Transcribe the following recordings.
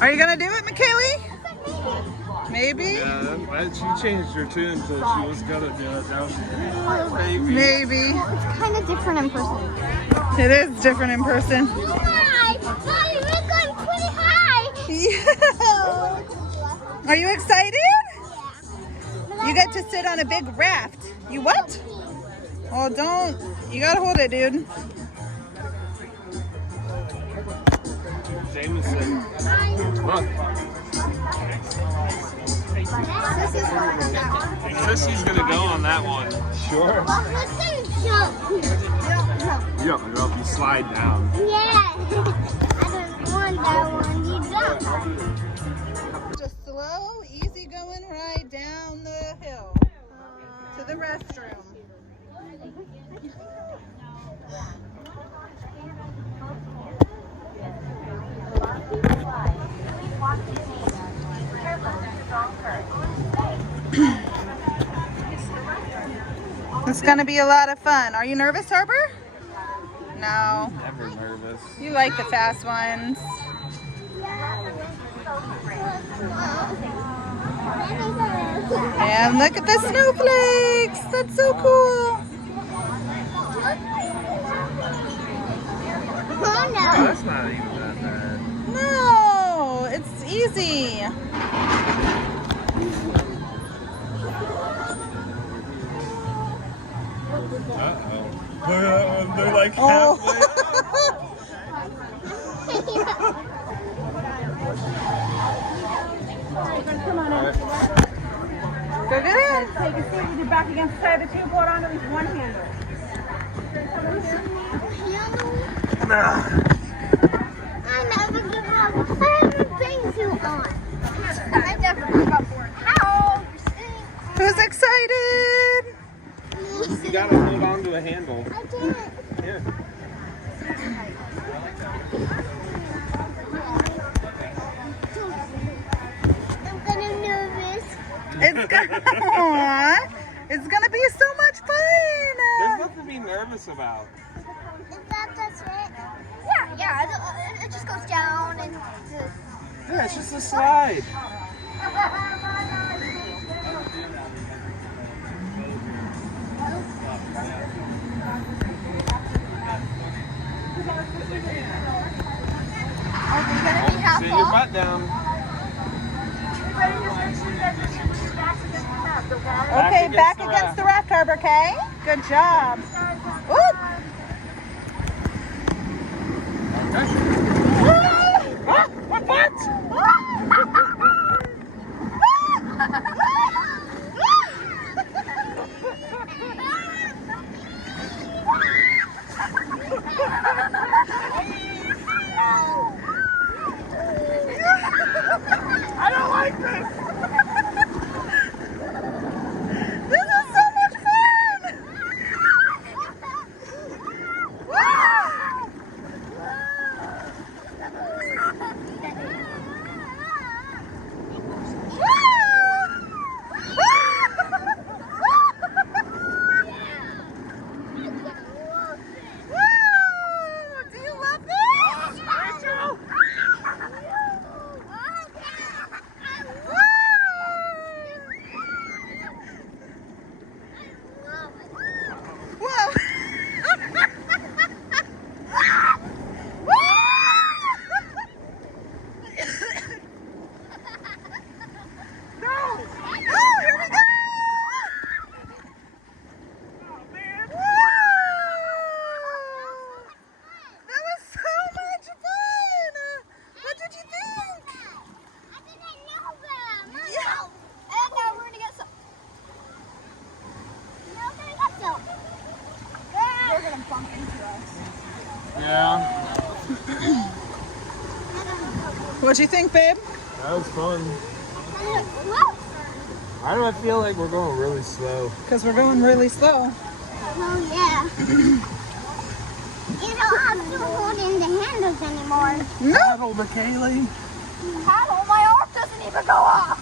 Are you gonna do it, McKaylee? Maybe? Yeah, she changed her tune, so she was gonna do it. Now Maybe. It's kind of different in person. It is different in person. Hi! Mommy, we're going pretty high! Yeah. Are you excited? You get to sit on a big raft. You what? Oh, don't. You gotta hold it, dude. Jameson. Look. Sissy's gonna go on that one. Sure. You don't jump, you slide down. Yeah. I don't want that one. You jump. Just slow, easy going ride down the hill to the restroom. It's gonna be a lot of fun. Are you nervous, Harper? No. Never nervous. You like the fast ones. And look at the snowflakes. That's so cool. Oh no. That's not even that bad. No, it's easy. Uh-oh. Look at that one. They're like Oh. halfway Come on in. Go get it. Take a seat with your back against the side of the teamboat on at least one handle. I never give up. I haven't been too on. I never give up for it. How? Who's excited? You gotta hold on to a handle. I didn't. Here. I'm kind of nervous. It's gonna be so much There's fun. nothing to be nervous about. Is that's it? Yeah. It just goes down and. Yeah, it's just a slide. Sit your butt down. Okay, back against the raft, Harbor, okay? Good job. Ooh. What? I don't like this. This is so much fun. Do you love this? Whoa. No. Oh, here we go. That was so much fun. What did you think? I didn't know them. Yeah. And now we're gonna get some. Now we're gonna get some. They're gonna bump into us. Yeah, What'd you think, babe? that was fun. Whoa. Why do I feel like we're going really slow? Because we're going really slow. Oh yeah. You don't have to hold in the handles anymore. No. Paddle, McKaylee. Paddle, my arm doesn't even go off.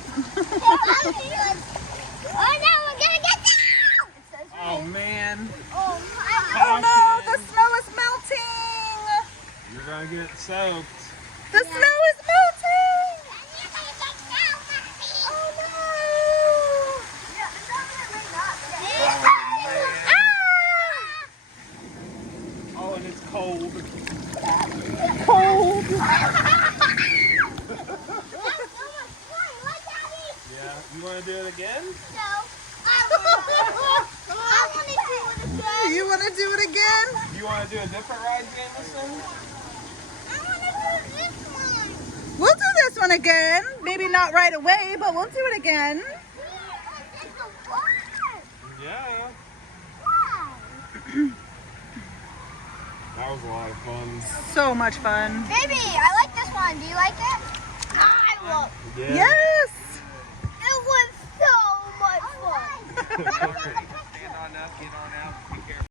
Oh no, we're gonna get down! It says Oh man, oh my Oh no, the snow is melting. you're gonna get soaked. The snow is melting. Yeah. You want to do it again? You want to do it again? You want to do a different ride, Jameson? We'll do this one again. Maybe not right away, but we'll do it again. Yeah. That was a lot of fun. So much fun. Baby, I like this one. Do you like it? I love it. Yeah. Yes. It was so much fun. Get on up, get on out.